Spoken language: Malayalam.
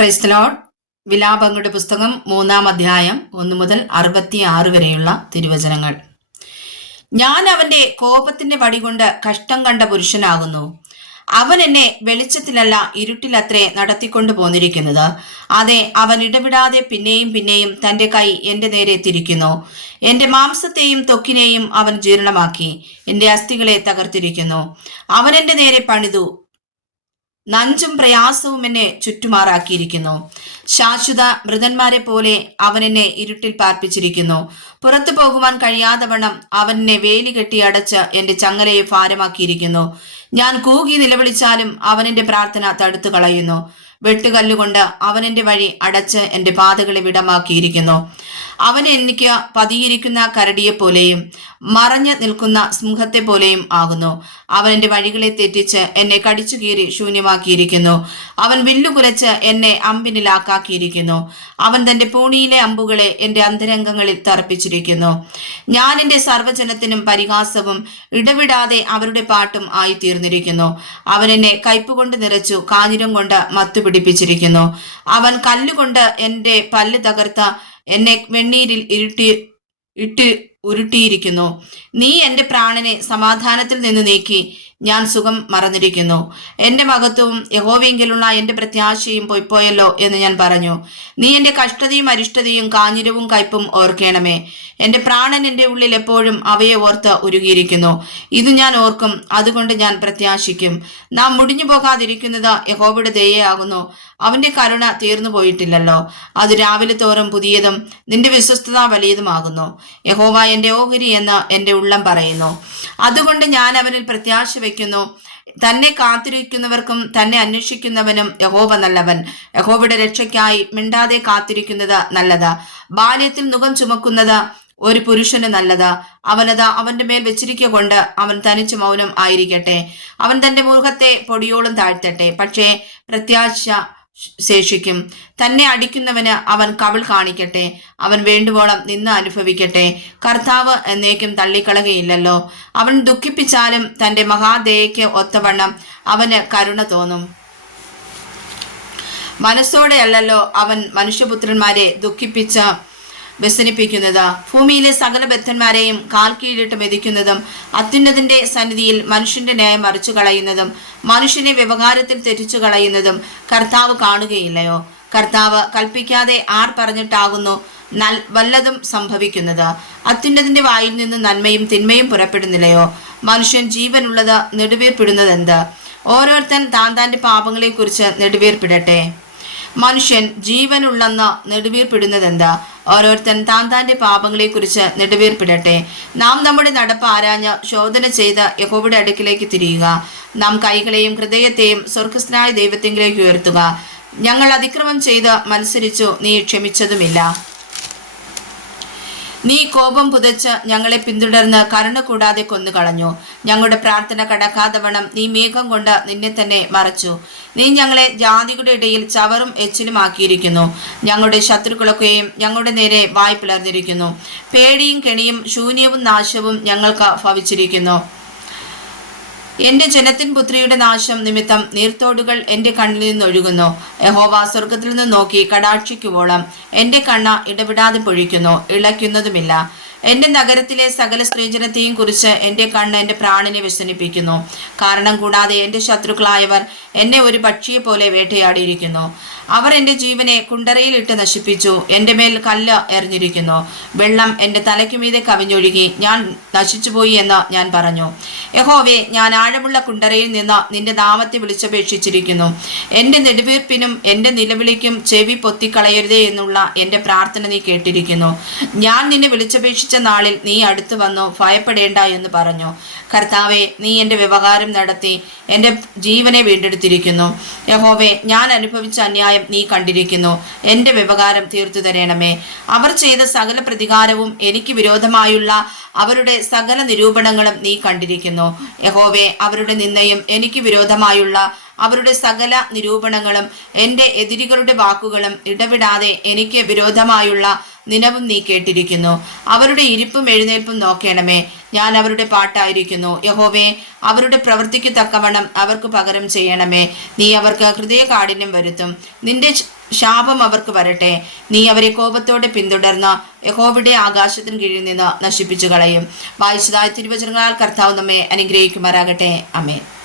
Praise the Lord. വിലാപങ്ങളുടെ പുസ്തകം 3-ാം അധ്യായം 1 മുതൽ 66 വരെയുള്ള തിരുവചനങ്ങൾ. ഞാൻ അവന്റെ കോപത്തിന്റെ വടികൊണ്ട് കഷ്ടം കണ്ട പുരുഷനാകുന്നു. അവൻ എന്നെ വെളിച്ചത്തിലല്ല ഇരുട്ടിലത്രേ നടത്തിക്കൊണ്ടു പോന്നിരിക്കുന്നത്. അതെ, അവൻ ഇടവിടാതെ പിന്നെയും പിന്നെയും തന്റെ കൈ എന്റെ നേരെ തിരിക്കുന്നു. എന്റെ മാംസത്തെയും ത്വക്കിനെയും അവൻ ജീർണമാക്കി എന്റെ അസ്ഥികളെ തകർത്തിരിക്കുന്നു. അവൻ എന്റെ നേരെ പണിതു, നഞ്ചും പ്രയാസവും എന്നെ ചുറ്റുമാറാക്കിയിരിക്കുന്നു. ശാശ്വത മൃതന്മാരെ പോലെ അവൻ എന്നെ ഇരുട്ടിൽ പാർപ്പിച്ചിരിക്കുന്നു. പുറത്തു പോകുവാൻ കഴിയാതെ വണ്ണം അവൻ എന്നെ വേലി കെട്ടി അടച്ച് എന്റെ ചങ്ങലയെ ഭാരമാക്കിയിരിക്കുന്നു. ഞാൻ കൂകി നിലവിളിച്ചാലും അവൻ എന്റെ പ്രാർത്ഥന തടുത്തു കളയുന്നു. വെട്ടുകല്ലുകൊണ്ട് അവൻ എന്റെ വഴി അടച്ച് എന്റെ പാതകളെ വിടമാക്കിയിരിക്കുന്നു. അവൻ എനിക്ക് പതിയിരിക്കുന്ന കരടിയെപ്പോലെയും മറഞ്ഞു നിൽക്കുന്ന സിംഹത്തെ പോലെയും ആകുന്നു. അവൻ എന്റെ വഴികളെ തെറ്റിച്ച് എന്നെ കടിച്ചു കീറി ശൂന്യമാക്കിയിരിക്കുന്നു. അവൻ വില്ലുകുലച്ച് എന്നെ അമ്പിനിലാക്കാക്കിയിരിക്കുന്നു. അവൻ തന്റെ പൂണിയിലെ അമ്പുകളെ എന്റെ അന്തരംഗങ്ങളിൽ തറപ്പിച്ചിരിക്കുന്നു. ഞാൻ എന്റെ സർവ്വജനത്തിനും പരിഹാസവും ഇടവിടാതെ അവരുടെ പാട്ടും ആയിത്തീർന്നിരിക്കുന്നു. അവൻ എന്നെ കയ്പുകൊണ്ട് നിറച്ചു, കാഞ്ഞിരം കൊണ്ട് മത്തുപിടിപ്പിച്ചിരിക്കുന്നു. അവൻ കല്ലുകൊണ്ട് എന്റെ പല്ല് തകർത്ത എന്നെ വെണ്ണീരിൽ ഇട്ട് ഉരുട്ടിയിരിക്കുന്നു. നീ എന്റെ പ്രാണനെ സമാധാനത്തിൽ നിന്ന് നീക്കി, ഞാൻ സുഖം മറന്നിരിക്കുന്നു. എന്റെ മഹത്വവും യഹോവയെങ്കിലുള്ള എന്റെ പ്രത്യാശയും പൊയ്പോയല്ലോ എന്ന് ഞാൻ പറഞ്ഞു. നീ എന്റെ കഷ്ടതയും അരിഷ്ടതയും കാഞ്ഞിരവും കയ്പും ഓർക്കണമേ. എന്റെ പ്രാണൻ എന്റെ ഉള്ളിൽ എപ്പോഴും അവയെ ഓർത്ത് ഉരുകിയിരിക്കുന്നു. ഇത് ഞാൻ ഓർക്കും, അതുകൊണ്ട് ഞാൻ പ്രത്യാശിക്കും. നാം മുടിഞ്ഞു പോകാതിരിക്കുന്നത് യഹോവയുടെ ദയയാകുന്നു. അവന്റെ കരുണ തീർന്നു പോയിട്ടില്ലല്ലോ. അത് രാവിലെ തോറും പുതിയതും നിന്റെ വിശ്വസ്തത വലിയതുമാകുന്നു. യഹോവ എന്റെ ഓഹരി എന്ന് എന്റെ ഉള്ളം പറയുന്നു. അതുകൊണ്ട് ഞാൻ അവനിൽ പ്രത്യാശ വയ്ക്കുന്നു. തന്നെ കാത്തിരിക്കുന്നവർക്കും തന്നെ അന്വേഷിക്കുന്നവനും യഹോവ നല്ലവൻ. യഹോവയുടെ രക്ഷയ്ക്കായി മിണ്ടാതെ കാത്തിരിക്കുന്നത് നല്ലത്. ബാല്യത്തിൽ മുഖം ചുമക്കുന്നത് ഒരു പുരുഷന് നല്ലത്. അവനത് അവന്റെ മേൽ വെച്ചിരിക്കുക കൊണ്ട് അവൻ തനിച്ച് മൗനം ആയിരിക്കട്ടെ. അവൻ തന്റെ മുഖത്തെ പൊടിയോളം താഴ്ത്തട്ടെ, പക്ഷേ പ്രത്യാശ ശേഷിക്കും. തന്നെ അടിക്കുന്നവന് അവൻ കവിൾ കാണിക്കട്ടെ. അവൻ വേണ്ടുവോളം നിന്ന് അനുഭവിക്കട്ടെ. കർത്താവ് എന്നേക്കും തള്ളിക്കളകയില്ലല്ലോ. അവൻ ദുഃഖിപ്പിച്ചാലും തന്റെ മഹാദയയ്ക്ക് ഒത്തവണ്ണം അവന് കരുണ തോന്നും. മനസ്സോടെ അല്ലല്ലോ അവൻ മനുഷ്യപുത്രന്മാരെ ദുഃഖിപ്പിച്ച് വ്യസനിപ്പിക്കുന്നത്. ഭൂമിയിലെ സകല ബദ്ധന്മാരെയും കാൽ കീഴിട്ട് മെതിക്കുന്നതും അത്യുന്നതിന്റെ സന്നിധിയിൽ മനുഷ്യന്റെ ന്യായം മറിച്ചു കളയുന്നതും മനുഷ്യനെ വ്യവഹാരത്തിൽ തെറ്റിച്ചു കളയുന്നതും കർത്താവ് കാണുകയില്ലയോ? കർത്താവ് കൽപ്പിക്കാതെ ആർ പറഞ്ഞിട്ടാകുന്നു വല്ലതും സംഭവിക്കുന്നത്? അത്യുന്നതിന്റെ വായിൽ നിന്ന് നന്മയും തിന്മയും പുറപ്പെടുന്നില്ലയോ? മനുഷ്യൻ ജീവനുള്ളത് നെടുവീർപ്പിടുന്നതെന്ത്? ഓരോരുത്തൻ താന്റെ പാപങ്ങളെക്കുറിച്ച് നെടുവീർപ്പിടട്ടെ. മനുഷ്യൻ ജീവനുള്ളെന്ന് നെടുവീർപ്പിടുന്നതെന്താ? ഓരോരുത്തൻ താന്റെ പാപങ്ങളെക്കുറിച്ച് നെടുവീർപ്പിടട്ടെ. നാം നമ്മുടെ നടപ്പ് ആരാഞ്ഞ് ശോധന ചെയ്ത് യഹോവയുടെ അടുക്കിലേക്ക് തിരിയുക. നാം കൈകളെയും ഹൃദയത്തെയും സ്വർഗസ്ഥനായ ദൈവത്തിലേക്ക് ഉയർത്തുക. ഞങ്ങൾ അതിക്രമം ചെയ്ത് മത്സരിച്ചു, നീ ക്ഷമിച്ചതുമില്ല. നീ കോപം പുതച്ച് ഞങ്ങളെ പിന്തുടർന്ന് കരുണ കൂടാതെ കൊന്നുകളഞ്ഞു. ഞങ്ങളുടെ പ്രാർത്ഥന കടക്കാതവണ്ണം നീ മേഘം കൊണ്ട് നിന്നെ തന്നെ മറച്ചു. നീ ഞങ്ങളെ ജാതികളുടെ ഇടയിൽ ചവറും എച്ചിലും ആക്കിയിരിക്കുന്നു. ഞങ്ങളുടെ ശത്രുക്കളൊക്കെയും ഞങ്ങളുടെ നേരെ വായ് പിളർന്നിരിക്കുന്നു. പേടിയും കെണിയും ശൂന്യവും നാശവും ഞങ്ങൾക്ക് ഭവിച്ചിരിക്കുന്നു. എന്റെ ജനത്തിൻ പുത്രിയുടെ നാശം നിമിത്തം നീർത്തോടുകൾ എന്റെ കണ്ണിൽ നിന്നൊഴുകുന്നു. യഹോവ സ്വർഗത്തിൽ നിന്ന് നോക്കി കടാക്ഷിക്കുവോളം എന്റെ കണ്ണ് ഇടവിടാതെ പൊഴിക്കുന്നു, ഇളയ്ക്കുന്നതുമില്ല. എന്റെ നഗരത്തിലെ സകല സ്ത്രീജനത്തെയും കുറിച്ച് എന്റെ കണ്ണ് എന്റെ പ്രാണനെ വ്യസനിപ്പിക്കുന്നു. കാരണം കൂടാതെ എന്റെ ശത്രുക്കളായവർ എന്നെ ഒരു പക്ഷിയെ പോലെ വേട്ടയാടിയിരിക്കുന്നു. അവർ എന്റെ ജീവനെ കുണ്ടറയിലിട്ട് നശിപ്പിച്ചു. എന്റെ മേൽ കല്ല് എറിഞ്ഞിരിക്കുന്നു. വെള്ളം എന്റെ തലയ്ക്കുമീതെ കവിഞ്ഞൊഴുകി ഞാൻ നശിച്ചുപോയി എന്ന് ഞാൻ പറഞ്ഞു. യഹോവേ, ഞാൻ ആഴമുള്ള കുണ്ടറയിൽ നിന്ന് നിന്റെ നാമത്തെ വിളിച്ചപേക്ഷിച്ചിരിക്കുന്നു. എന്റെ നെടുവീർപ്പിനും എന്റെ നിലവിളിക്കും ചെവി പൊത്തിക്കളയരുതേ എന്നുള്ള എന്റെ പ്രാർത്ഥന നീ കേട്ടിരിക്കുന്നു. ഞാൻ നിന്നെ വിളിച്ചപേക്ഷിച്ച നാളിൽ നീ അടുത്തു വന്നു, ഭയപ്പെടേണ്ട എന്ന് പറഞ്ഞു. കർത്താവെ, നീ എന്റെ വ്യവഹാരം നടത്തി എന്റെ ജീവനെ വീണ്ടെടുത്തിരിക്കുന്നു. യഹോവേ, ഞാൻ അനുഭവിച്ച അന്യായം നീ കണ്ടിരിക്കുന്നു. എന്റെ വ്യവഹാരം തീർത്തു തരണമേ. അവർ ചെയ്ത സകല പ്രതികാരവും എനിക്ക് വിരോധമായുള്ള അവരുടെ സകല നിരൂപണങ്ങളും നീ കണ്ടിരിക്കുന്നു. യഹോവേ, അവരുടെ നിന്ദയും എനിക്ക് വിരോധമായുള്ള അവരുടെ സകല നിരൂപണങ്ങളും എൻ്റെ എതിരികളുടെ വാക്കുകളും ഇടവിടാതെ എനിക്ക് വിരോധമായുള്ള നിനവും നീ കേട്ടിരിക്കുന്നു. അവരുടെ ഇരിപ്പും എഴുന്നേൽപ്പും നോക്കേണമേ. ഞാൻ അവരുടെ പാട്ടായിരിക്കുന്നു. യഹോവേ, അവരുടെ പ്രവൃത്തിക്ക് തക്കവണ്ണം അവർക്ക് പകരം ചെയ്യണമേ. നീ അവർക്ക് ഹൃദയകാഠിന്യം വരുത്തും. നിന്റെ ശാപം അവർക്ക് വരട്ടെ. നീ അവരെ കോപത്തോടെ പിന്തുടർന്ന യഹോവയുടെ ആകാശത്തിന് കീഴിൽ നിന്ന് നശിപ്പിച്ചു കളയും. വായിച്ചതായ തിരുവചനങ്ങളാൽ കർത്താവ് നമ്മെ അനുഗ്രഹിക്കുമാറാകട്ടെ. ആമേൻ.